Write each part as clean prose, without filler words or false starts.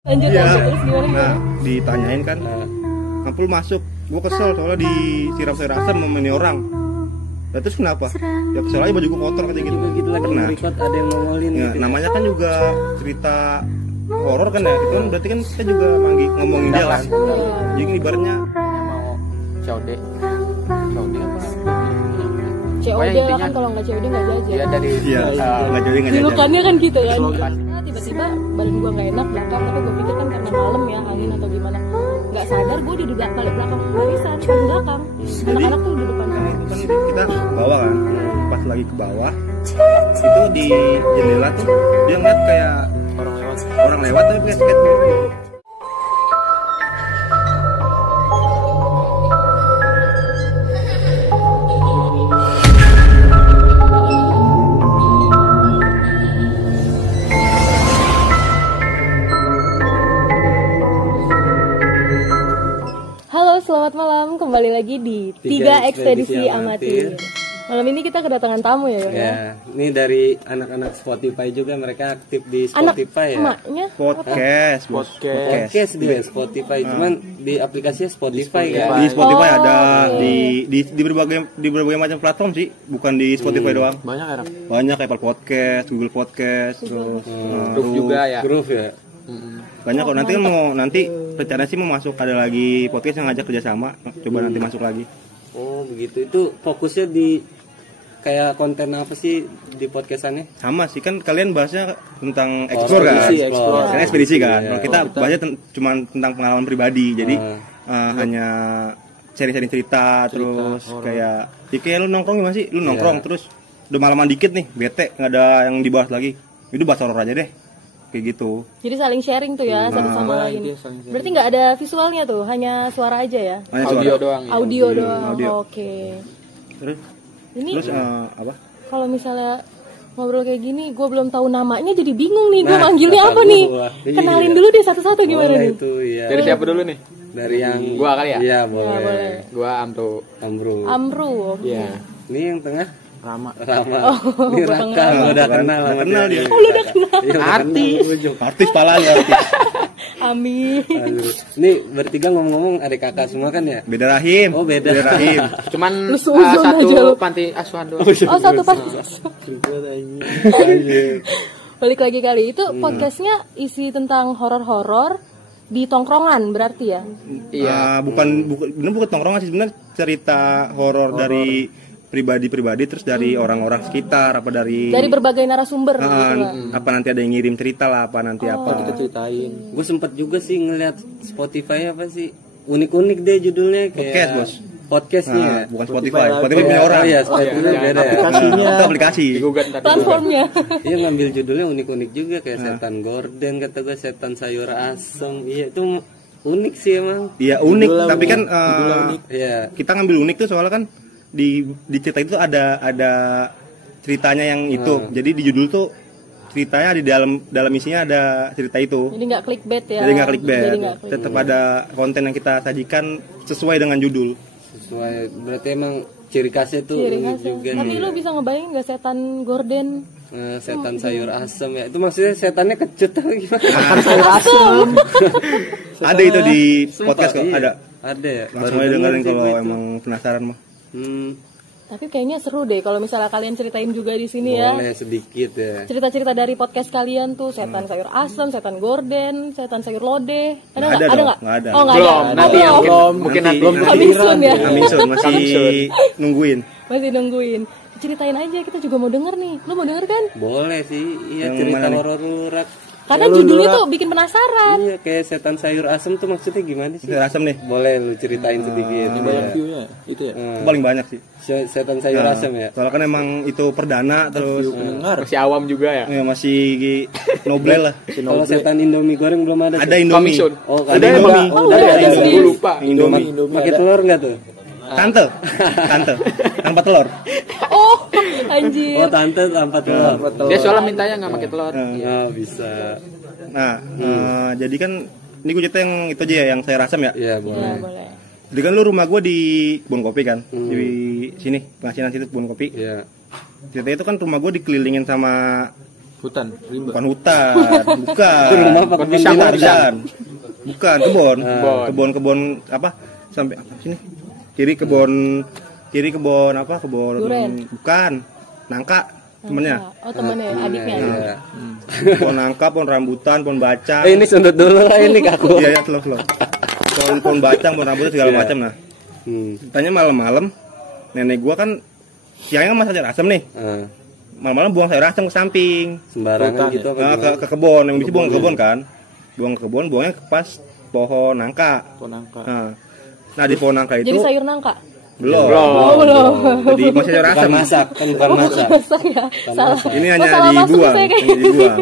Lanjut Iya. terus gimana? Nah, ditanyain kan, ampul masuk. Gue kesel soalnya disiram sayur asam sama ini orang. Nah, terus kenapa? Ya kesel aja, baju gue kotor katanya gitu. Gitu lagi Pernah. record ada yang nongolin Ya, gitu. namanya kan juga cerita horor kan ya. Itu kan berarti kan kita juga ngomongin dia kan. Jadi ibaratnya mau COD apa COD Pokoknya lah intinya- kan, kalau nggak COD nggak jajan. ya dari iya, nggak jadi nggak jajan. Julukannya kan gitu kan. Slogan. Nah, tiba-tiba badan gua nggak enak belakang, tapi gua pikir kan karena malam ya, angin atau gimana. Nggak sadar gua di balik belakang barisan paling belakang. Anak-anak tuh di depan. Kan itu kan kita ke bawah kan. Pas lagi ke bawah, itu di jendela tuh dia ngeliat kayak orang lewat tapi pakai skateboard gitu. Halo, selamat malam. Kembali lagi di Tiga Ekspedisi Amatir. Malam ini kita kedatangan tamu ya, Yon? Ya, ini dari anak-anak Spotify juga, mereka aktif di Anak Spotify ya. emaknya Podcast. Podcast dia Spotify, cuman di aplikasinya Spotify kan. Di Spotify Oh, ada oke. di berbagai macam platform sih, bukan di Spotify doang. banyak ya. Banyak Apple Podcast, Google Podcast, terus Grup juga ya. Groove ya. banyak kok. Nanti kan nanti rencana sih mau masuk, ada lagi podcast yang ngajak kerjasama, coba nanti masuk lagi. Oh, begitu. Itu fokusnya di kayak konten apa sih di podcastannya? Sama sih kan, kalian bahasnya tentang explore kan, ekspedisi, explore. Kalian ekspedisi kan. Iya. Kalau kita bahasnya cuma tentang pengalaman pribadi, jadi hanya sharing-sharing cerita, terus kayak lu nongkrong gimana sih? Lu nongkrong terus udah malaman dikit nih, bete nggak ada yang dibahas lagi, itu bahas horor aja deh, kayak gitu. Jadi saling sharing tuh ya, satu sama lain. Berarti nggak ada visualnya tuh, hanya suara aja ya? Hanya Audio suara. doang. Audio doang. audio. Oke. Terus Ini apa? kalau misalnya ngobrol kayak gini, gue belum tahu namanya, jadi bingung nih. Gue Nah, manggilnya kata apa nih? gua. Kenalin Iya. dulu deh satu-satu gimana Boleh nih? itu ya. Dari siapa dulu nih? Dari yang Gua kali ya? Iya, boleh. boleh. Gua Amru. Amru. Amru. Oke. Iya. Ini yang tengah Rama. Rama. Oh, Ini Bang Raka, Rama. udah kenal sama Udah kenal dia. Oh, lu udah kenal. Iya, udah Artis. kenal, ujung. Artis palanya, artis. Amin. Aduh. Ini bertiga ngomong-ngomong adik kakak semua kan ya? Beda rahim. Oh, beda. rahim. Cuman Lu seuzon aja lu. satu panti asuhan doang. Oh, satu pas. Balik lagi kali itu podcastnya isi tentang horor-horor di tongkrongan berarti ya? Iya. Bukan tongkrongan sih, sebenarnya cerita horor dari pribadi-pribadi, terus dari orang-orang sekitar, apa dari Dari berbagai narasumber gitu lah. apa nanti ada yang ngirim cerita lah, apa nanti apa. Kita ceritain. Gue sempet juga sih ngeliat Spotify apa sih unik-unik deh judulnya kayak Podcast, Bos. Podcastnya. Nah, bukan Spotify. Spotify punya orang. Oh iya, Spotify beda ya. Itu aplikasi. Digugat tadi. Platformnya. Iya, ngambil judulnya unik-unik juga kayak setan gorden kata gue, setan sayur asem. Iya, itu unik sih emang. Iya unik, tapi kan Iya. kita ngambil unik tuh soalnya kan di cerita itu ada ceritanya yang itu. Jadi di judul tuh ceritanya di dalam isinya ada cerita itu. Jadi nggak clickbait ya? Jadi nggak clickbait. Jadi nggak clickbait. Tetap ada konten yang kita sajikan sesuai dengan judul. Sesuai, berarti emang ciri khasnya tuh Ciri unik khasnya. juga Tapi nih. lu bisa ngebayangin nggak setan gorden? Setan sayur asem ya. Itu maksudnya setannya kecut atau gimana? Ada itu di podcast kok, Iya, ada. Ada ya. Langsung aja dengerin kalau emang penasaran mah. Tapi kayaknya seru deh kalau misalnya kalian ceritain juga di sini ya. Boleh sedikit ya. Cerita-cerita dari podcast kalian tuh, setan sayur asem, setan gorden, setan sayur lodeh. Nggak ada nggak? dong, Nggak? nggak ada. Oh, nggak Belum, ada. nanti ya Oh, mungkin Nanti- belum nanti- Coming soon ya. Coming masih nungguin. Masih nungguin. Ceritain aja, kita juga mau denger nih. Lu mau denger kan? Boleh sih. Iya, Yang cerita mana nih? horor lurak. Karena judulnya tuh bikin penasaran. Iya, kayak setan sayur asem tuh maksudnya gimana sih? Sayur asem nih. Boleh lu ceritain sedikit. Banyak view-nya itu ya. Itu paling banyak sih. Setan sayur asem ya. Soalnya kan emang itu perdana, terus Masih awam juga ya. ya masih noble lah. Kalau setan Indomie goreng belum ada. Ada sih? Indomie. Coming soon. Oh, Ada ada Indomie. Oh, udah ada. Gue lupa. Indomie. Pakai telur enggak tuh? Tante. Tanpa telur. Oh, anjir. Oh, tante tanpa telur. Dia soalnya mintanya nggak pakai telur. Ya, bisa. Nah, jadi kan ini gue cerita yang itu aja ya, yang saya rasam ya. Iya, Ya, boleh. boleh. Jadi kan lu rumah gue di Kebun Kopi kan, di sini pengasinan situ Kebun Kopi. Iya. Ceritanya itu kan rumah gue dikelilingin sama Hutan, rimba. Bukan hutan, bukan. Rumah apa kebun Bukan, binatang? bukan kebun. Kebun. Kebun apa? Sampai apa sini? Kiri kebun apa? Kebun Duren. bukan. Nangka temennya. Oh temennya, adiknya. Iya. Pohon nangka, pohon rambutan, pohon bacang. Ini sundut dulu lah ini ke aku. Iya, slow. Pohon bacang, pohon rambutan segala macam nah. Tanya malam-malam, nenek gua kan siangnya kan masak sayur asam nih. Malam-malam buang sayur asam ke samping. Sembarangan Hutan, gitu apa Nah, gimana? ke kebun, yang bisa buang ke kebun kan. Buang ke kebun, buangnya ke pas pohon nangka. Ponangka. Nah, di pohon nangka itu Jadi sayur nangka. belum. Oh belum. Jadi masih sayur Bukan asam. masak, kan bukan masak. Masak ya. Salah. Ini Oh, hanya salah masuk dibuang, saya kayaknya. hanya dibuang.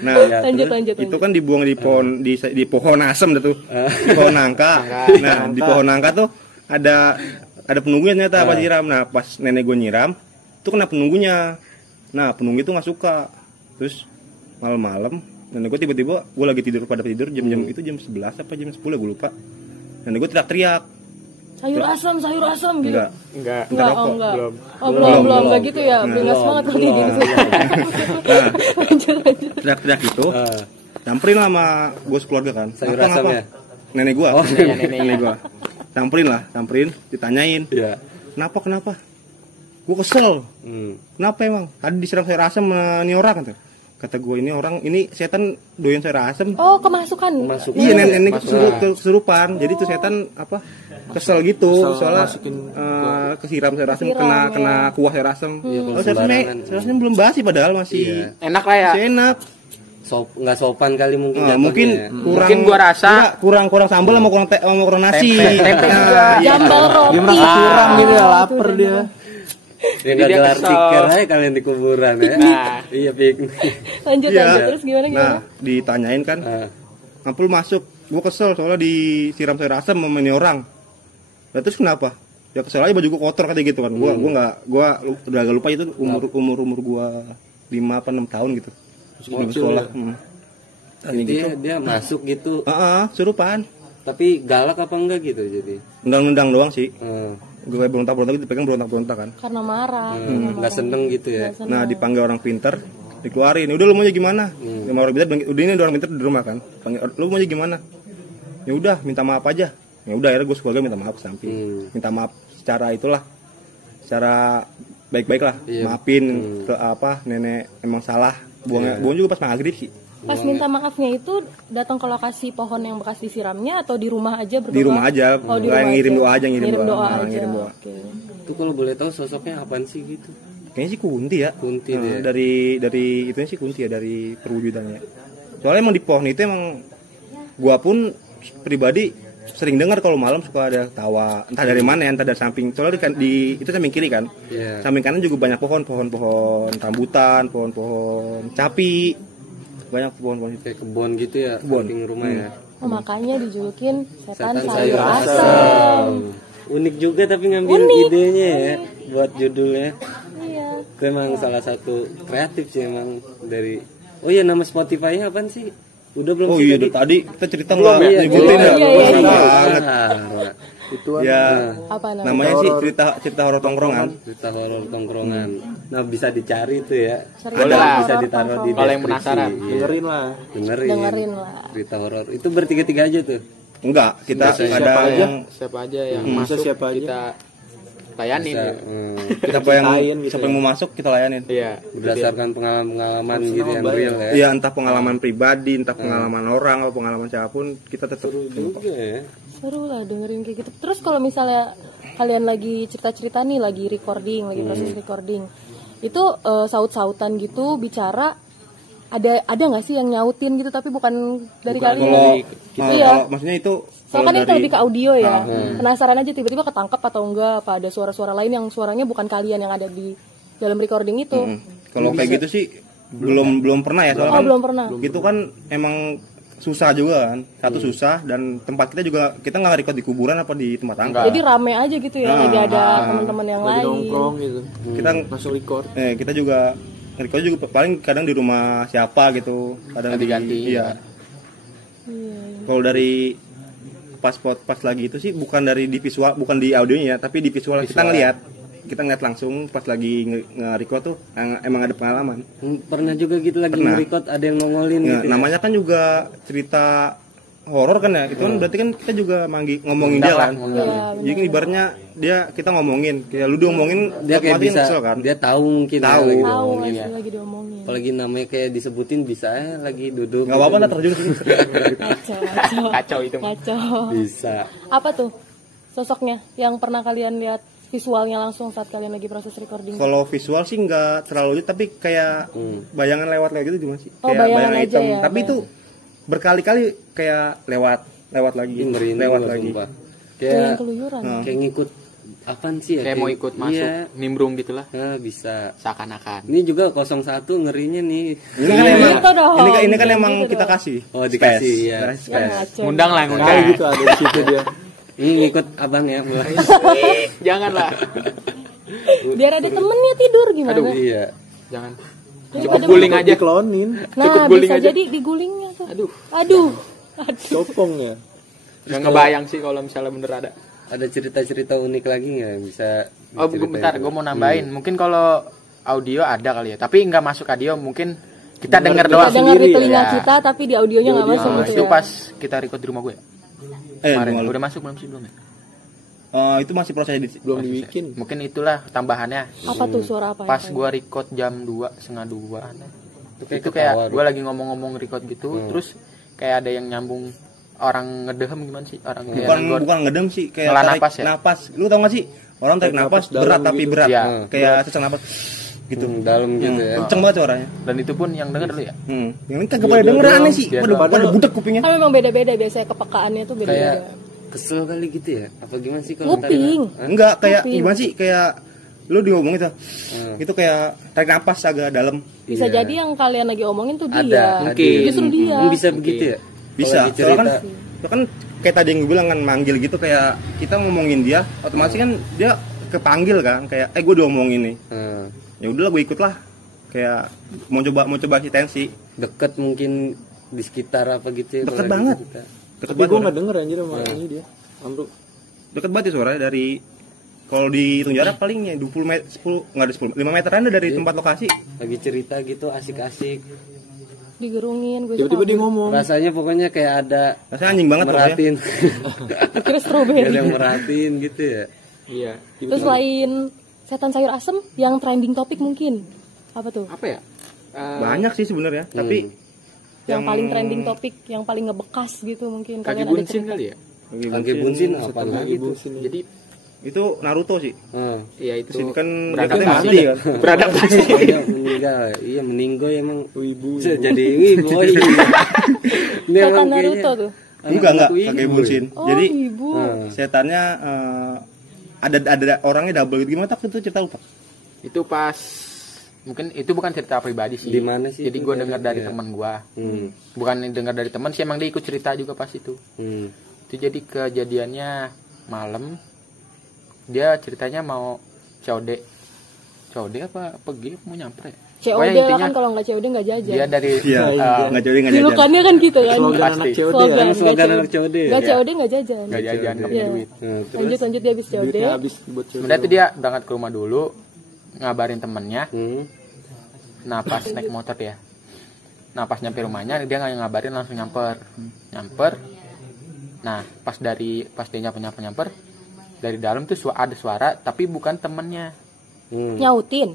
Nah, Lanjut. itu kan dibuang di pohon di pohon asam dah tuh. Di pohon nangka. Nah, di pohon nangka tuh ada penunggunya ternyata pas nyiram. Nah, pas nenek gue nyiram, itu kena penunggunya. Nah, penunggu itu nggak suka. Terus malam-malam nenek gue tiba-tiba, gue lagi pada tidur jam-jam itu jam 11 apa jam 10 gue lupa. Nenek gue teriak-teriak. Sayur asam gitu. Enggak. Enggak. Enggak, rokok. oh enggak. Belum. Oh belum, Belum. enggak gitu ya. Beringas banget kalau kayak gitu. Nah, Lanjut. teriak-teriak itu, samperin lah sama gue sekeluarga kan. Sayur Ngapa, asam ngapa? ya? Nenek gue. Oh, nenek gue. Samperin, ditanyain. Iya. Kenapa? Gue kesel. Kenapa emang? Tadi disiram sayur asam sama ini orang kata gue ini setan doyan sayur asam. Oh kemasukan. Iya nenek itu kesurupan. Jadi tuh setan apa? Kesel gitu. Soalnya kesiram sayur asam kena kuah sayur asam. Oh sayur asam belum basi padahal masih Enak lah ya. masih enak. Nggak sopan kali mungkin jatuhnya. Mungkin Mungkin gua rasa kurang sambal sama kurang nasi. Tempe juga. Jambal roti. Dia merasa kurang gitu ya, lapar dia. Ya Jadi nggak dia gelar kesel. tikar aja kalian di kuburan ya. Nah. Iya piknik. Lanjut Iya. terus gimana? Nah, ditanyain kan, ampul masuk. Gue kesel soalnya disiram sayur asam sama ini orang. Nah, terus kenapa? Ya kesel aja, baju gue kotor katanya gitu kan. Gue udah agak lupa itu umur gue 5 apa 6 tahun gitu. Sebelum sekolah. Dia masuk gitu. Surupan. Tapi galak apa enggak gitu jadi. Nendang doang sih. Gue berontak-berontak gitu, pegang berontak-berontak kan. Karena marah. Nggak seneng gitu ya. Nah, dipanggil orang pinter, dikeluarin. Udah lu maunya gimana? Sama orang pinter bilang, udah ini ada orang pinter di rumah kan. Panggil, lu maunya gimana? Ya udah, minta maaf aja. Ya udah, akhirnya gue sekeluarga minta maaf sampai. Minta maaf secara itulah. Secara baik-baik lah. Maafin ke nenek emang salah. Buang juga pas maghrib sih. Pas minta maafnya itu datang ke lokasi pohon yang bekas disiramnya atau di rumah aja berdoa? Di rumah aja. Oh, di Nggak rumah ngirim aja. doa aja, ngirim doa. aja. Ngirim doa. Oke. Itu kalau boleh tahu sosoknya apaan sih gitu? Kayaknya sih kunti ya. Kunti dia. Dari itunya sih kunti ya, dari perwujudannya. Soalnya emang di pohon itu emang gua pun pribadi sering dengar kalau malam suka ada tawa, entah dari mana ya, entah dari samping. Soalnya itu samping kiri kan. Iya. Samping kanan juga banyak pohon rambutan, pohon capi. Banyak pohon-pohon itu. Kayak kebun gitu ya, Kebun. samping rumah ya. Oh, makanya dijulukin setan Setan sayur sayur asam. asam. Unik juga tapi ngambil Unik. idenya ya buat judulnya. Iya. Itu emang salah satu kreatif sih emang dari. Oh iya, nama Spotify-nya apaan sih? Udah belum Oh sih iya, tadi? tadi kita cerita Belum nggak ya? nyebutin ya. Iya. Senang banget. Itu Ya, Apa namanya? namanya sih cerita horor tongkrongan. Cerita horor tongkrongan. Nah, bisa dicari tuh ya. Cerita Ada horor bisa ditaruh di kalau yang deskripsi. penasaran, Iya. dengerin lah. Dengerin lah. Cerita horor. Itu bertiga-tiga aja tuh. Enggak, kita ada Siapa aja, yang siapa aja yang masuk siapa aja. kita layanin. Bisa, Ya. siapa yang ceritain gitu siapa ya. yang mau masuk kita layanin. Iya. berdasarkan pengalaman gitu yang real ya. Ya entah pengalaman pribadi, entah pengalaman orang atau pengalaman siapapun, kita tetap Juga ya. Seru lah dengerin kayak gitu. Terus kalau misalnya kalian lagi cerita-cerita nih, lagi recording, lagi proses recording, itu saut-sautan gitu bicara, ada nggak sih yang nyautin gitu tapi bukan dari kalian? kalau Iya. kalau maksudnya itu Soalnya kan ini dari- lebih ke audio ya. Penasaran aja tiba-tiba ketangkep atau enggak, apa ada suara-suara lain yang suaranya bukan kalian yang ada di dalam recording itu. kalau kayak gitu sih belum pernah ya soalnya Oh, kan belum pernah. gitu kan emang susah juga kan. Satu susah dan tempat kita juga kita nggak record di kuburan apa di tempat angka. Jadi rame aja gitu ya, lagi ada teman-teman yang Lagi lain. nongkrong gitu. Kita Masuk record. kita juga record juga paling kadang di rumah siapa gitu, kadang Ganti-ganti. Iya. Kalau dari pas lagi itu sih bukan dari di visual, bukan di audionya tapi di visual. Kita ngelihat kita ngeliat langsung pas lagi nge-record tuh emang ada pengalaman. Pernah juga gitu lagi Pernah. nge-record ada yang nongolin Ya, gitu. namanya kan juga cerita horor kan ya. Itu kan berarti kan kita juga ngomongin dia kan. Iya, Jadi kan ibaratnya kita ngomongin, kayak lu ngomongin Dia kayak otomatis bisa kesel kan. dia tahu mungkin ya, Tahu. lagi tahu diomongin. masih lagi diomongin. Apalagi namanya kayak disebutin bisa lagi duduk. Enggak apa-apa lah terjun sini. Kacau. Kacau itu. Kacau. Bisa. Apa tuh sosoknya yang pernah kalian lihat visualnya langsung saat kalian lagi proses recording? Kalau visual sih nggak terlalu tapi kayak bayangan lewat gitu cuma sih. Oh, Kayak bayangan aja hitam. ya, Tapi itu berkali-kali kayak lewat lagi, Ih, merinding lewat gua lagi. sumpah. Yang Kayak keluyuran. kayak ngikut apaan sih ya? Kayak mau ikut masuk Iya. nimbrung gitulah. Bisa. Seakan-akan. Ini juga 01 ngerinya nih. Ini kan emang Gitu dong. ini kan emang Gitu kita dong. kasih. Oh, dikasih, Space. ya. Space. Ya, ngaco. Ngundang lah, Nah, ngundang. gitu ada di situ dia. Ini ngikut abang ya mulai. Janganlah. Biar ada temennya tidur gimana? Aduh. Iya. Jangan. Jadi Cukup pada guling aja. Diklonin, Nah, cukup guling bisa aja. jadi digulingnya tuh. Aduh. Aduh. copong ya. Nggak ngebayang sih kalau misalnya bener ada. Ada cerita-cerita unik lagi nggak yang bisa Oh, diceritain? bentar, gue mau nambahin. Mungkin kalau audio ada kali ya, tapi nggak masuk audio. Mungkin kita denger Kita doang. dengar di sendiri telinga ya. kita tapi di audionya nggak masuk Oh, gitu itu ya. pas kita record di rumah gue ya. Kemarin Malu. udah masuk belum sih belum ya? Itu masih proses edit. Belum dibikin. Mungkin itulah tambahannya. Apa tuh suara apa? Pas yang gue record jam 2, setengah 2 Kayak itu ketawa kayak gue lagi ngomong-ngomong record gitu, terus kayak ada yang nyambung orang ngedehem gimana sih orang kayak Bukan ngedem sih, kayak Ngelah tarik napas ya? napas. Lu tau gak sih? Orang tarik napas dalam berat tapi gitu. berat. Iya. Kayak sesak napas gitu. dalam gitu ya. Kenceng banget suaranya. dan itu pun yang denger dulu ya. Yang ini kagak pada denger aneh sih. Biar Pada budek kupingnya. Kan memang beda-beda biasanya kepekaannya tuh Kayak beda-beda. kesel kali gitu ya. Apa gimana sih kalau Kuping. Enggak, kayak Kuping. gimana sih? Kayak lu diomongin tuh. Itu kayak tarik napas agak dalam. Bisa Iya. jadi yang kalian lagi omongin tuh ada dia. Mungkin. Justru dia. Bisa begitu ya? Bisa. Kalau Soalnya kan, dicerita. itu kan kayak tadi yang gue bilang kan manggil gitu, kayak kita ngomongin dia, otomatis kan dia kepanggil kan, kayak gue diomongin nih. Ya udahlah gue ikut lah. Kayak mau coba si tensi. Deket mungkin di sekitar apa gitu ya. Deket kalau banget. lagi kita. Deket Tapi banget. gue suara. nggak denger anjir sama ini dia. Amruk. Deket banget ya suaranya dari kalau dihitung jarak paling ya 20 meter, 10 enggak ada 10, 5 meteran ada dari tempat lokasi. Lagi cerita gitu asik-asik. Digerungin gue Tiba-tiba dia ngomong. Rasanya pokoknya kayak ada Rasanya anjing banget pokoknya. merhatiin. kira Kayak strawberry. ada yang merhatiin gitu ya. Iya. Terus selain setan sayur asem yang trending topik mungkin apa tuh? Apa ya? Banyak sih sebenarnya, tapi Yang paling trending topik, yang paling ngebekas gitu mungkin Kaki kalian ada bunsin cerita. kali ya. Kaki bunsin apa lagi tuh? Jadi itu Naruto sih. ya itu Terus kan beradaptasi. dia mati kan. Beradaptasi. Iya meninggal. Iya meninggoy emang. Wibu. Jadi wiboy. Ini Setan emang Naruto kayaknya tuh. Enggak, anak kakek wibu. bunsin. Oh, Jadi ibu. setannya ada orangnya double gitu. Gimana tak itu cerita lupa. Itu pas mungkin itu bukan cerita pribadi sih. Di mana sih Jadi itu? gue dengar dari Iya. teman gue. Hmm. Bukan dengar dari teman sih, emang dia ikut cerita juga pas itu. Hmm. Itu jadi kejadiannya malam. Dia ceritanya mau COD. COD apa pergi mau nyamper ya? COD Pokoknya lah intinya kan kalau nggak COD nggak jajan. dia dari Iya, enggak jadi enggak jajan. Julukannya kan gitu kan. Slogan Pasti. anak COD ya. Slogan, Slogan nggak anak COD ya? Nggak COD nggak jajan. nggak jajan, nggak punya Iya. duit. Nah, terus Lanjut dia habis COD. Duitnya habis buat cewek. Sebenarnya tuh dia berangkat ke rumah dulu, ngabarin temennya. Nah pas naik motor ya. Nah pas nyampe rumahnya dia nggak ngabarin, langsung nyamper. Nah pas dia nyamper dari dalam tuh ada suara tapi bukan temennya, nyautin.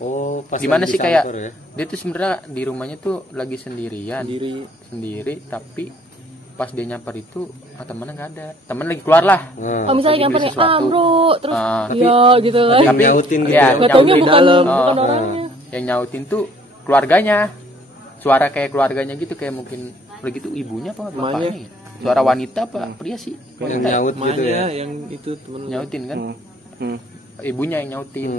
Oh, pas Gimana lagi sih kayak disamper ya? dia tuh sebenarnya di rumahnya tuh lagi sendirian, sendiri tapi pas dia nyamper itu temennya nggak ada, temen lagi keluar lah. Oh misalnya Lagi nyamper beli nih, sesuatu. bro, terus Ah, iya gitu kan. Tapi nyautin gitu ya, ya? Nggak taunya nyautin. bukan orangnya. Yang nyautin tuh keluarganya, suara kayak keluarganya gitu, kayak mungkin lagi tuh ibunya apa bapaknya ya? Suara wanita apa pria sih? Yang Wanita ya? nyaut gitu ya? yang itu temen lu. Nyautin kan? Hmm. Ibunya yang nyautin.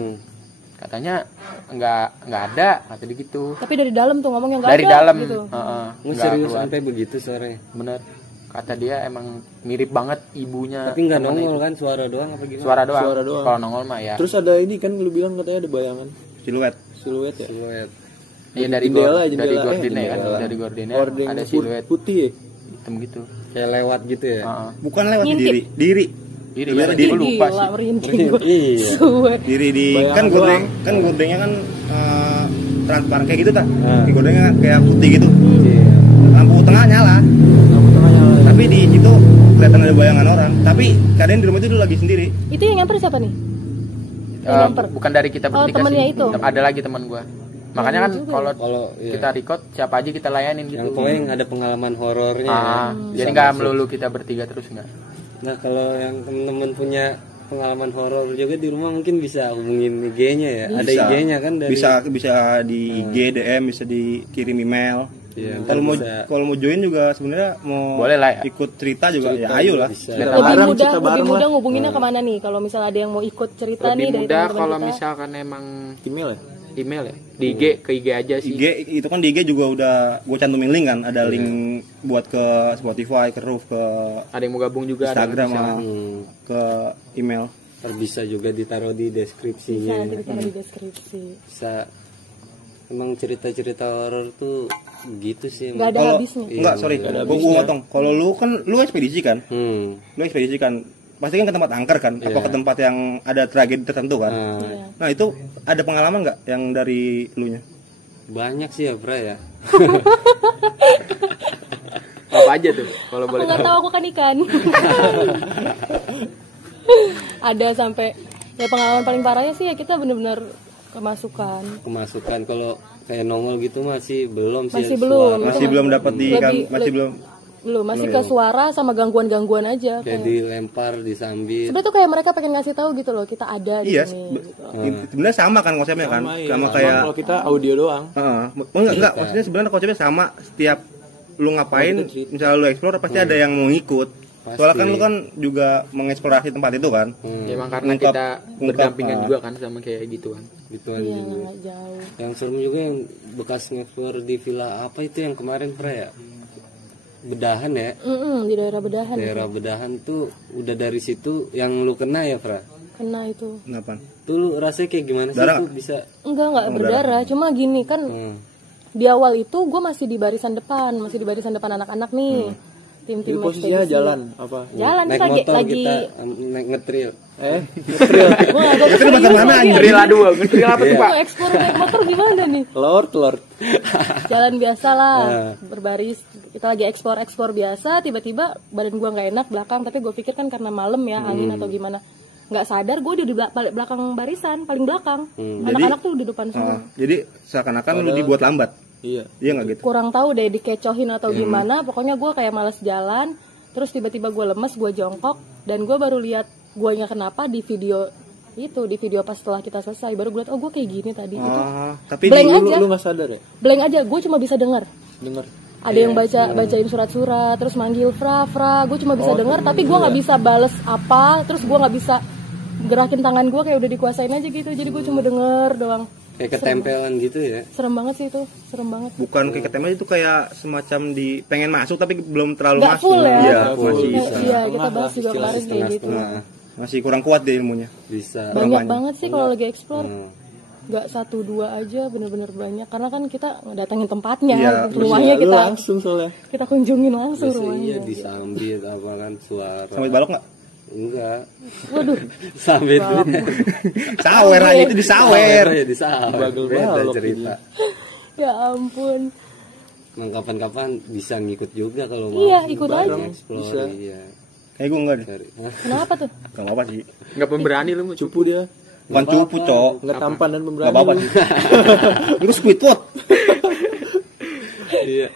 Katanya nggak ada, kata dia gitu. Tapi dari dalam tuh ngomongnya nggak ada. Dari dalam, Gitu. Nggak nggak serius keluar. sampai begitu suaranya? Bener. Kata dia emang mirip banget ibunya. Tapi nggak temennya nongol itu. kan, suara doang apa gimana? Suara doang. Suara doang. Kalau nongol mah ya. Terus ada ini kan lu bilang katanya ada bayangan Siluet. siluet ya. Siluet. Iya dari Jendela, dari jendela, gordinnya kan, jendela. dari gordinnya Hordeng ada siluet putih ya. hitam gitu. Kayak lewat gitu ya? Heeh. Bukan lewat Ngintip. diri. Diri Iya, ya, diri. gue lupa Gila, sih. merinding gue. Iya. Suwe. Diri di Bayangan kan gordeng, doang. kan gordengnya kan transparan kayak gitu tak? Di gordengnya kayak putih gitu. Iya. Lampu tengah nyala, Lampu tengahnya tapi di situ kelihatan ada bayangan orang. Tapi keadaan di rumah itu dulu lagi sendiri. Itu yang nyamper siapa nih? Yang nyamper. Bukan dari kita Oh, bertiga temennya sih. itu. Ada lagi teman gue. Makanya kan kalau Kalau iya. kita record siapa aja kita layanin yang gitu. pokoknya yang ada pengalaman horornya ya. Jadi nggak melulu kita bertiga terus nggak. Nah kalau yang temen-temen punya pengalaman horor juga di rumah mungkin bisa hubungin IG-nya ya. Ada Bisa. IG-nya kan dari Bisa di IG, DM, bisa dikirim email. Iya, Kalau mau bisa. kalau mau join juga sebenarnya mau Boleh lah ya. ikut cerita juga ya ayo lah. bisa. Lebih bareng, mudah, cerita lebih bareng mudah lah. ngubunginnya kemana nih? Kalau misalnya ada yang mau ikut cerita nih Lebih dari mudah teman-teman kalau kita. misalkan emang email ya. email ya. Di IG ke IG aja sih. IG itu kan di IG juga udah gue cantumin link kan, ada link buat ke Spotify, ke Roof, ke Ada yang mau gabung juga. ada Instagram, yang bisa. ke email. Ntar bisa juga ditaruh di Bisa deskripsinya. nanti ditaruh di deskripsi. Bisa. Emang cerita-cerita horor tuh gitu sih. Nggak ada Kalau habisnya. enggak, sorry, gue potong. Kalau lu kan lu ekspedisi kan, lu ekspedisi kan, pasti kan ke tempat angker kan, apa ke tempat yang ada tragedi tertentu kan. Iya. Nah itu ada pengalaman nggak yang dari lu nya? Banyak sih ya, Bra ya. Apa aja tuh kalau Aku boleh nggak tahu. tahu, aku kan ikan. Ada sampai ya pengalaman paling parahnya sih ya kita bener-bener kemasukan. Kemasukan kalau kayak nongol gitu masih belum sih. Masih ya, belum. suara. Masih belum dapat di Lebih- masih belum. Masih ke suara sama gangguan-gangguan aja. Kayak dilempar, disambit. Sebenarnya tuh kayak mereka pengen ngasih tahu gitu loh, kita ada di Iya, sini. Gitu. sebenarnya sama kan konsepnya kan, Iya. sama kayak kalau kita audio doang. enggak, maksudnya sebenarnya konsepnya sama. Setiap lu ngapain, misalnya lu explore pasti ada yang mau ngikut. Soalnya kan lu kan juga mengeksplorasi tempat itu kan. Ya, emang karena Ungkap- kita ungkap, berdampingan juga kan sama kayak gituan. Gituan Iya, juga. nggak jauh. Yang serem juga yang bekas nge-explore di villa apa itu yang kemarin Pra ya? Bedahan ya. Di daerah Bedahan Daerah Bedahan tuh udah dari situ yang lu kena ya, Pra? kena itu. Kenapa? Tuh lu rasanya kayak gimana sih Darah tuh bisa Enggak berdarah, cuma gini kan di awal itu gue masih di barisan depan anak-anak nih. Tim-tim Jadi posisinya ekspedisi. jalan apa? Jalan naik kita motor lagi kita naik ngetril. Ngetril. gue nggak tahu Itu bahasa mana anjing? Drill A2, drill apa tuh, Pak? mau ekspor naik motor gimana nih? Lord. Jalan biasa lah, berbaris. Kita lagi ekspor biasa, tiba-tiba badan gua nggak enak belakang, tapi gue pikir kan karena malam ya angin atau gimana. Nggak sadar gue udah di belakang barisan, paling belakang. Anak-anak tuh di depan semua. Jadi seakan-akan lu dibuat lambat. Iya. Iya nggak gitu? Kurang tahu deh dikecohin atau gimana. Pokoknya gue kayak males jalan. Terus tiba-tiba gue lemes, gue jongkok, dan gue baru lihat guanya kenapa di video itu, di video pas setelah kita selesai baru gue lihat oh gue kayak gini tadi gitu. Tapi Blank di, aja. Lu nggak sadar ya? Blank aja, gue cuma bisa dengar. Dengar. Ada yang bacain surat-surat, terus manggil Fra, gue cuma bisa dengar, tapi gue nggak bisa bales apa, terus gue nggak bisa gerakin tangan gue kayak udah dikuasain aja gitu, jadi gue cuma denger doang. Kayak ketempelan gitu ya. Serem banget sih itu, serem banget. bukan kayak ketema itu kayak semacam di pengen masuk tapi belum terlalu Nggak masuk. full ya? Iya, Nggak full. masih Iya, kita bahas juga kemarin kayak gitu. masih kurang kuat deh ilmunya. Bisa. Banyak banget sih kalau lagi explore. Nggak 1-2 aja, bener-bener banyak. Karena kan kita ngedatengin tempatnya, Iya, rumahnya Lu kita langsung soalnya. kita kunjungin langsung Iya rumahnya. disambit apa kan suara. Sampai balok nggak? Enggak. Waduh, Sambit. Sawer aja itu disawer. Ya disambit. Bagel Beda balok cerita. ya ampun. Emang kapan-kapan bisa ngikut juga kalau mau. Iya, ikut aja. Explore, iya. Kayak gue enggak deh. Kenapa tuh? Gak apa-apa sih. Nggak pemberani lu, Mu. Cupu dia. Bukan cupu, Cok. Nggak tampan dan Gak pemberani. apa-apa sih. Itu Squidward. Iya.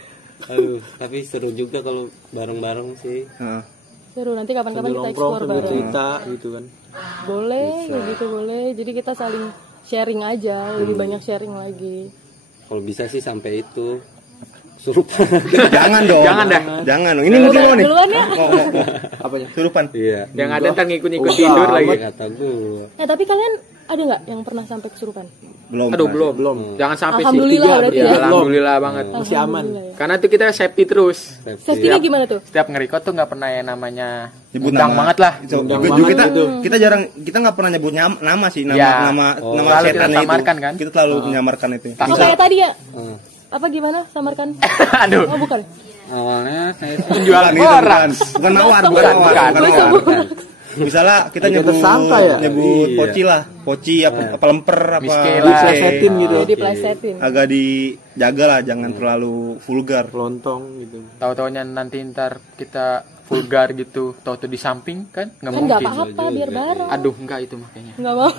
Aduh, tapi seru juga kalau bareng-bareng sih. Nah, Seru, nanti kapan-kapan kita Nongkrong explore sambil bareng. cerita gitu kan. Boleh, kayak gitu boleh. Jadi kita saling sharing aja, lebih banyak sharing lagi. Kalau bisa sih sampai itu. Surupan. jangan dong. Jangan dah. Jangan dong. Ini mungkin mau nih. Duluan ya. Mau. Apanya? Surupan. Iya. Yang ada ntar ngikut-ngikut tidur lagi. Kata gua. Nah, tapi kalian ada nggak yang pernah sampai kesurupan? Belum. Aduh, pernah. belum. Jangan sampai sih. Alhamdulillah berarti Ya, ya. alhamdulillah banget. Masih aman. Alhamdulillah ya. Karena tuh kita safety terus. Safety-nya gimana tuh? Setiap nge-record tuh nggak pernah yang namanya Nyebut undang nama. banget lah. Kita jarang, kita nggak pernah nyebut nama sih, nama Ya. nama Oh. nama Selalu kita setannya itu. samarkan kan? Kita selalu menyamarkan itu. Oh, kayak tadi ya? Apa gimana? Samarkan? Aduh, Oh, bukan. Awalnya saya penjual Bukan, itu orang. bukan mawar, bukan mawar, bukan Gua mawar. sebut. misalnya kita Kayak nyebut tersangka ya? nyebut Iya. poci lah, poci apa lemper apa Miske lah. Diplesetin gitu. Jadi plesetin. agak dijaga lah, jangan terlalu vulgar. Lontong gitu. Tahu-taunya nanti ntar kita vulgar gitu, tahu-tahu di samping kan nggak Kan nggak mungkin. apa-apa biar bareng. Aduh, enggak itu makanya. Nggak mau.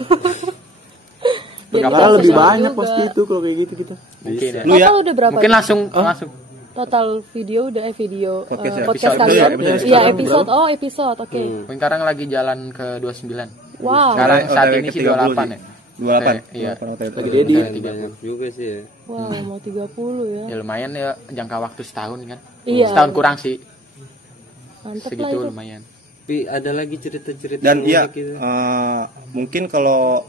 Biar Karena kita lebih sosial banyak juga. pasti itu kalau kayak gitu kita. Mungkin ya. Lu ya? Total udah berapa? Mungkin langsung langsung. Total video udah video Podcast ya? podcast Episode kalian. ya? Episode Iya, sekarang episode. Oh, episode. Oke. Mungkin sekarang lagi jalan ke 29. Wow. Sekarang saat OTW ini ke sih 30 28 sih. ya. 28. Iya. 28 OTW. Lagi dia di Banyak juga sih ya. Wow, mau 30 ya. Ya lumayan ya jangka waktu setahun kan. Iya. Setahun kurang sih. Mantep lah Segitu itu. lumayan. Tapi ada lagi cerita-cerita Dan yang iya, unik gitu. mungkin kalau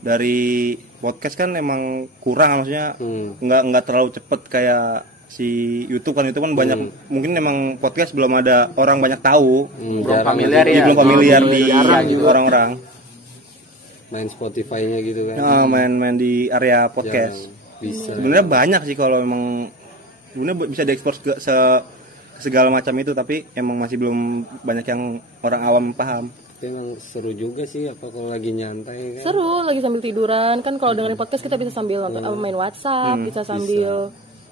dari podcast kan emang kurang, maksudnya nggak terlalu cepet kayak si YouTube kan. Itu kan banyak, mungkin emang podcast belum ada orang banyak tahu, Belum familiar ya. belum familiar di jarang gitu orang-orang. Main Spotify-nya gitu kan. Main-main di area podcast. Bisa. Sebenarnya banyak sih kalau emang sebenarnya bisa diekspor ke segala macam itu, tapi emang masih belum banyak yang orang awam paham. Tapi emang seru juga sih apa kalau lagi nyantai kan. Seru lagi sambil tiduran kan, kalau dengerin podcast kita bisa sambil nonton, main WhatsApp, bisa sambil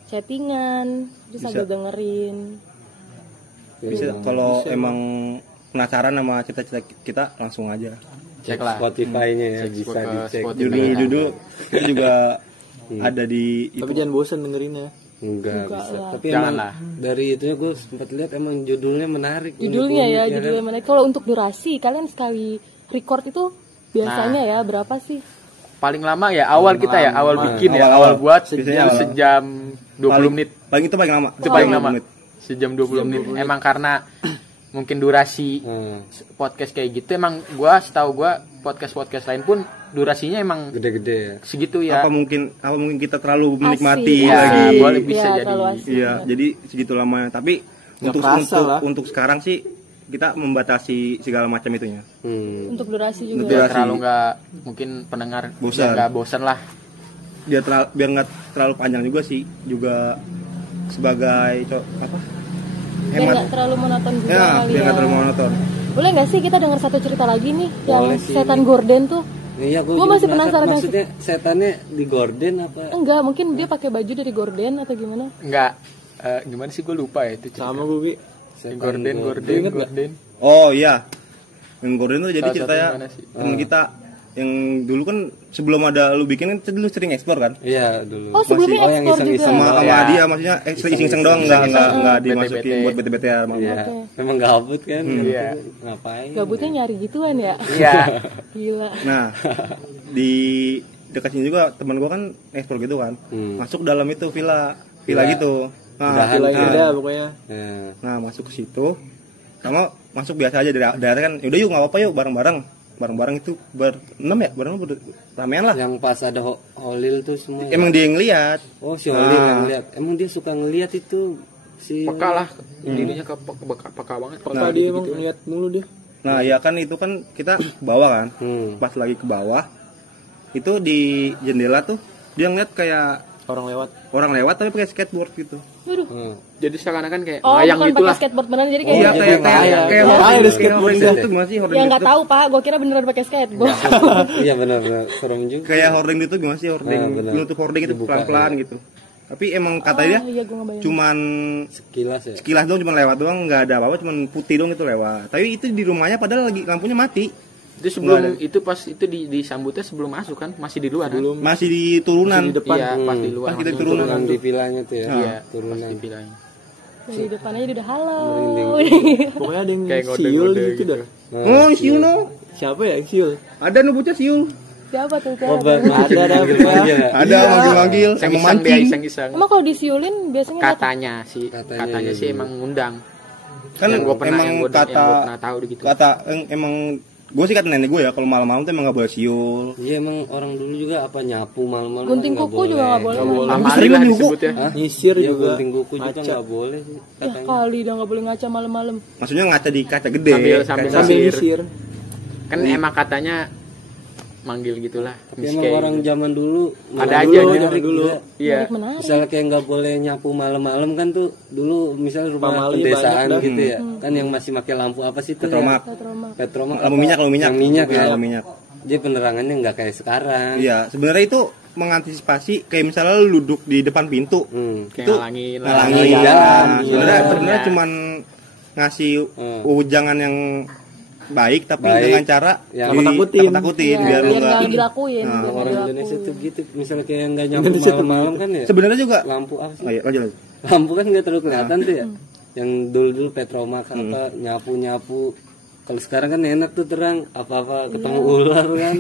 chattingan, bisa sambil dengerin. Bisa kalau emang penasaran sama cita-cita kita langsung aja. Cek lah. Spotify-nya ya bisa ke dicek. Spotify. Judul-judul itu juga ada di itu. Tapi jangan bosan dengerinnya. Enggak bisa. lah. Tapi Janganlah. emang dari itunya gue sempat lihat emang judulnya menarik. Judulnya ya, unik-unik, judulnya mana? Kalau untuk durasi, kalian sekali record itu biasanya ya berapa sih? Paling lama ya awal kita ya, awal bikin ya, Awal-awal. awal buat Biasanya itu awal. sejam 20 menit. Paling itu paling lama. Itu paling 20 lama. menit. Sejam 20 menit. Emang karena mungkin durasi Hmm, podcast kayak gitu, emang gua setahu gua podcast lain pun durasinya emang gede-gede ya. segitu ya. Apa mungkin kita terlalu menikmati Asik. Ya, lagi. boleh bisa Iya, jadi. terlalu asik. Iya, jadi segitu lamanya. Tapi untuk kerasa lah. untuk sekarang sih kita membatasi segala macam itunya. Untuk durasi juga. Untuk Biar durasi. terlalu nggak, mungkin pendengar Bosan. nggak bosan lah. Biar nggak terlalu panjang juga sih, juga sebagai Biar hemat. nggak terlalu monoton juga Ya, kali biar ya. nggak terlalu monoton. Boleh nggak sih kita dengar satu cerita lagi nih yang Boleh sih. setan gorden tuh? Iya, Gua masih penasaran yang- maksudnya setannya di gorden apa? Enggak, mungkin dia pakai baju dari gorden atau gimana? Nggak, gimana sih gue lupa ya itu cerita. Sama gue Bi. Gorden. Oh iya, yang Gordon tuh jadi Salah ceritanya satu mana sih? temen kita yang dulu kan sebelum ada lu bikin kan lu sering ekspor kan? Iya dulu. Oh, sebelumnya Oh, yang ekspor juga. iseng-iseng. Sama Ya. dia maksudnya iseng-iseng doang, nggak dimasukin bete-bete. buat bete-bete ya. Iya. Oke. Memang gabut kan. Iya. Ngapain? Gabutnya nyari gituan ya? Iya. Gila. Nah, di dekat sini juga teman gua kan ekspor gitu kan, masuk dalam itu villa gitu. Nah, Udahan Gila kan. ada pokoknya. Ya. nah masuk ke situ, sama masuk biasa aja dari kan, yaudah yuk nggak apa-apa yuk bareng-bareng itu ramean lah. Yang pas ada Holil tuh semua. ya? Emang dia yang lihat. Oh si Holil yang lihat. Emang dia suka ngelihat itu si. Peka lah. Dirinya peka banget. Apa dia emang lihat mulu dia. Nah ya kan itu kan kita ke bawah kan, pas lagi ke bawah itu di jendela tuh dia ngeliat kayak Orang lewat. orang lewat tapi pakai skateboard gitu. Hmm. Jadi seakan-akan kayak Oh, layang bukan gitu pakai lah. skateboard beneran, jadi kayak Iya itu kayak layang. Ada skateboard hording dah. itu gimana sih ya hording nggak itu? tahu pak, gue kira beneran pakai skateboard. Iya benar-benar serem juga. Kayak hording itu gimana sih hording? benar. Menutup hording itu Dibuka, pelan-pelan gitu. Tapi emang katanya Iya, gue ngebayang. cuman Sekilas ya. sekilas doang, cuman lewat doang, nggak ada apa-apa, cuman putih doang itu lewat. Tapi itu di rumahnya padahal lagi lampunya mati. Itu sebelum itu pas itu disambutnya sebelum masuk kan, masih di luar kan? Masih di turunan. Masih di depan. Iya, pas di luar. Pas kita masih turunan. Turunan di villanya tuh ya. Iya, turunan. pas dibilangin. Dari depannya dia udah halo. Pokoknya ada yang Kayak siul ngode-ngode gitu gitu. dah. Oh, siul no. Siapa ya yang siul? Ada nu bocah siul. Siapa tuh? Oh, Siapa? Ada manggil-manggil ya. Ada manggil-manggil, emang Iseng-iseng dia, mancing. iseng-iseng. Emang kalau disiulin biasanya nggak- Katanya sih, Katanya, katanya iya, sih iya. emang ngundang. Kan yang gue pernah, emang yang gue pernah tahu gitu. emang gue sih kata nenek gue ya, kalau malam-malam tuh emang nggak boleh siul. Iya emang orang dulu juga apa nyapu malam-malam. gunting nggak kuku juga nggak boleh. Amali Sering lah juga. disebutnya. Hah? Nyisir Iya, juga. gunting kuku juga Ngaca. nggak boleh sih. Ya kali dah nggak boleh ngaca malam-malam. Maksudnya ngaca di kaca gede. Sambil kaca- Sambil Nyisir. nyisir. Kan emang katanya manggil gitulah. Tapi emang orang zaman dulu Ada malam aja dulu, nyari dulu. Iya. Misalnya kayak nggak boleh nyapu malam-malam kan tuh dulu misalnya rumah Pamali pedesaan banyak gitu ya. Kan yang masih pakai lampu apa sih itu? Petromak. Petromak. Lampu minyak, Yang minyak ya. Lampu minyak. Jadi penerangannya nggak kayak sekarang. Iya, sebenarnya itu mengantisipasi kayak misalnya lu duduk di depan pintu. Kayak Itu ngalangin ngalangin jalan. jalan. Iya. Sebenarnya cuman ngasih ujangan yang baik tapi Baik. dengan cara Yang takut-takutin biar lu biar nggak. nggak dilakuin, biar nggak Orang dilakuin. Indonesia tuh gitu. Misalnya kayak nggak nyapu malam-malam kan ya. Sebenarnya juga Lampu apa sih? oh, iya, lanjut. Lampu kan nggak terlalu kelihatan tuh ya. Yang dulu Petromak apa nyapu. Kalau sekarang kan enak tuh terang, apa-apa ketemu ular kan,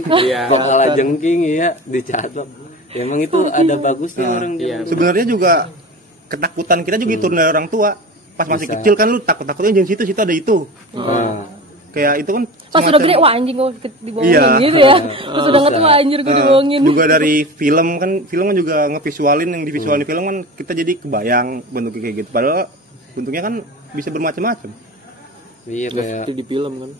kepala jengking ya dicatok. Ya, emang itu ada bagusnya orang zaman dulu. Sebenarnya juga ketakutan kita juga turun dari orang tua. Pas masih kecil kan lu takut-takutnya jangan situ ada itu. Kayak itu kan Pas udah gede, wah anjing gue dibohongin Iya. gitu ya. Pas udah nggak tua anjir gue dibohongin. juga dari film kan juga ngevisualin yang divisualin film kan kita jadi kebayang bentuknya kayak gitu. Padahal bentuknya kan bisa bermacam-macam. Iya kayak Itu di film kan.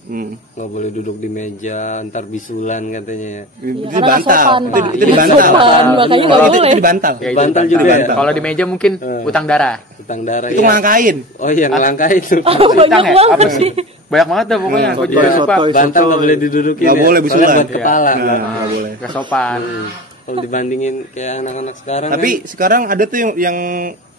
nggak boleh duduk di meja, ntar bisulan katanya ya. Itu Karena nggak dibantal. sopan, Pak. Itu dibantal. Sopan, makanya nggak Kalau itu boleh. dibantal. Ya, itu Bantal dibantal. juga ya? Kalau di meja mungkin utang darah. Utang darah Itu ya. ngelangkain. Oh iya ngelangkain tuh. Banyak Utang ya? Apa banget sih? Banyak banget dah pokoknya. Aku juga lupa. Bantal nggak boleh didudukin. Nggak ya. boleh Soalnya bisulan. buat kepala. Nggak boleh. Gak sopan. Kalau dibandingin kayak anak-anak sekarang Tapi sekarang ada tuh yang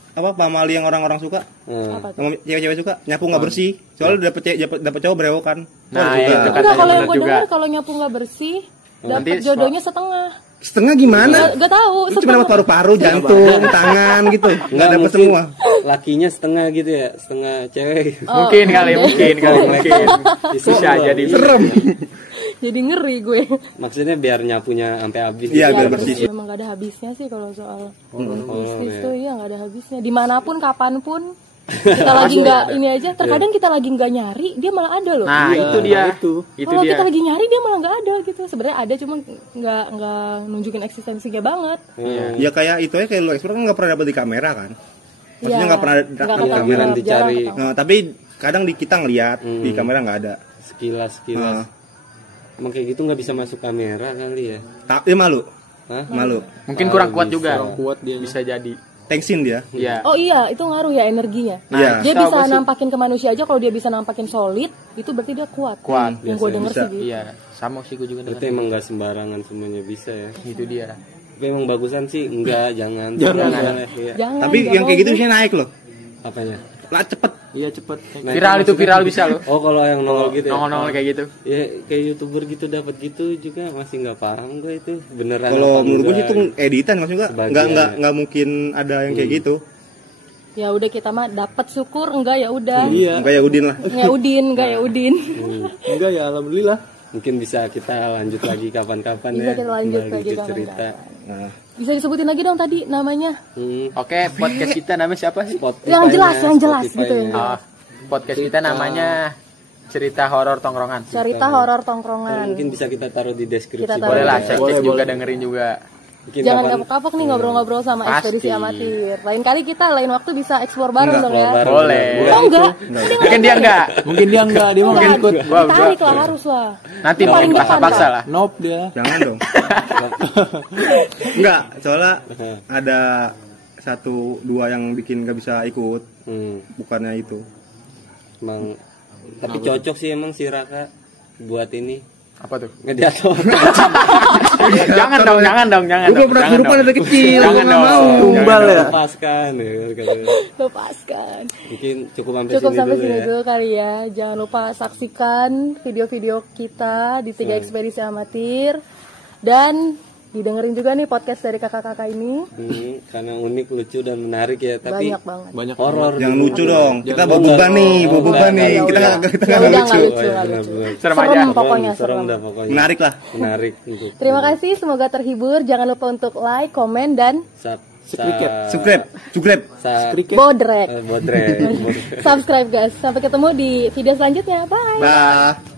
apa pamali yang orang-orang suka, Apa tuh? yang cewek-cewek suka nyapu nggak bersih. Soalnya dapet cowok berewokan. Nah, juga. itu kan. Enggak, kalau yang bener gue juga. dengar kalau nyapu nggak bersih, dapat Nanti jodohnya setengah. Setengah gimana? Gak tahu. Lu cuma dapat paru-paru, jantung, tangan gitu. Nggak dapet mungkin semua. lakinya setengah gitu ya, setengah cewek. Mungkin kali, mungkin. Bisa jadi. Serem. Jadi ngeri gue. Maksudnya biar nyapunya sampai habis. Iya, gitu. biar bersih. Memang gak ada habisnya sih kalau soal bisnis tuh, iya gak ada habisnya. Dimanapun, kapanpun, kita lagi nggak ini aja. Terkadang kita lagi nggak nyari, dia malah ada loh. Nah, itu dia. Itu Kalau dia. kita lagi nyari, dia malah nggak ada gitu. Sebenarnya ada, cuma nggak nunjukin eksistensinya banget. Ya kayak itu ya kayak lu ekspor kan nggak pernah dapet di kamera kan. Maksudnya nggak pernah nggak dapet ketemu, kamera jarang dicari. ketemu. Nah, tapi kadang di kita ngeliat di kamera nggak ada. Sekilas. Nah, Emang kayak gitu nggak bisa masuk kamera kali ya? tapi malu. Hah? Malu. Mungkin kurang kuat juga. Kuat dia. Bisa jadi. Thanksin dia. Iya. Oh iya, itu ngaruh ya energinya. Iya. Dia tahu bisa gua sih. nampakin ke manusia aja, kalau dia bisa nampakin solid, itu berarti dia kuat. Kuat. Yang gue denger bisa. sih gitu. Iya. Sama sih gue juga Berarti dengar. emang nggak sembarangan semuanya bisa ya? Itu dia. Tapi emang bagusan sih enggak, jangan. Jangan. Iya. Jangan. Tapi yang kayak gitu bisa naik loh. Apanya? Lah cepet. Iya cepet. Nah, Viral itu viral bisa loh. Oh kalau yang nongol gitu ya? Nongol-nongol kayak gitu. Ya kayak YouTuber gitu dapat gitu juga masih nggak paham gue itu beneran. Kalau apa menurut gue enggak. sih itu editan maksudnya Sebagian, nggak mungkin ada yang kayak gitu. Ya udah, kita mah dapat syukur, enggak ya udah. Iya. Kayak Udin lah. Ya Udin, enggak ya Udin. Enggak ya alhamdulillah. Mungkin bisa kita lanjut lagi kapan-kapan Bisa ya. kita lanjut Kembali lagi ke kapan-kapan. cerita. Nah, Bisa disebutin lagi dong tadi namanya. Oke, podcast kita namanya siapa sih? Yang jelas gitu ya. Oh, podcast kita namanya Cerita Horor Tongkrongan. Cerita horor tongkrongan. Mungkin bisa kita taruh di deskripsi. Kita taruh Boleh lah, di- cek juga dengerin juga. Mungkin Jangan kapan- kapok-kapok nih ngobrol-ngobrol sama Pasti. ekspedisi amatir. Lain kali kita lain waktu bisa explore bareng dong ya. bareng. Boleh. Oh enggak? Mungkin dia enggak. Mungkin dia enggak, dia mau Enggak. ikut. Gua Ditarik lah, harus lah. Nanti Dia paling mungkin depan paksa-paksa lah. lah. Nope dia. jangan dong. Enggak, soalnya ada 1-2 yang bikin gak bisa ikut. Bukannya itu. Emang tapi cocok sih emang si Raka buat ini Apa tuh? ngediator. Jangan dong. Gue pernah Jangan kehidupan dong. dari kecil. Jangan Gua nggak dong. mau. Tumbal ya. Lepaskan ya. Lepaskan. Mungkin cukup sampai Cukup sini sampai dulu sini ya. dulu kali ya. Jangan lupa saksikan video-video kita di 3 ekspedisi amatir. Dan didengerin juga nih podcast dari kakak-kakak ini. Karena unik, lucu dan menarik ya. Tapi Banyak banget. Banyak horor. Jangan dulu. lucu dong. Kita bawa beban nih, bawa beban nih. Kita nggak Ya nggak udah, lucu. nggak lucu, Oh, iya, nggak lucu. benar-benar. Serem aja. Serem pokoknya, Serem serem. dah pokoknya. Menarik lah. Menarik untuk Terima kasih, semoga terhibur. Jangan lupa untuk like, komen, dan Subscribe. bodrek. Bodrek. Subscribe guys. Sampai ketemu di video selanjutnya. Bye. Dah.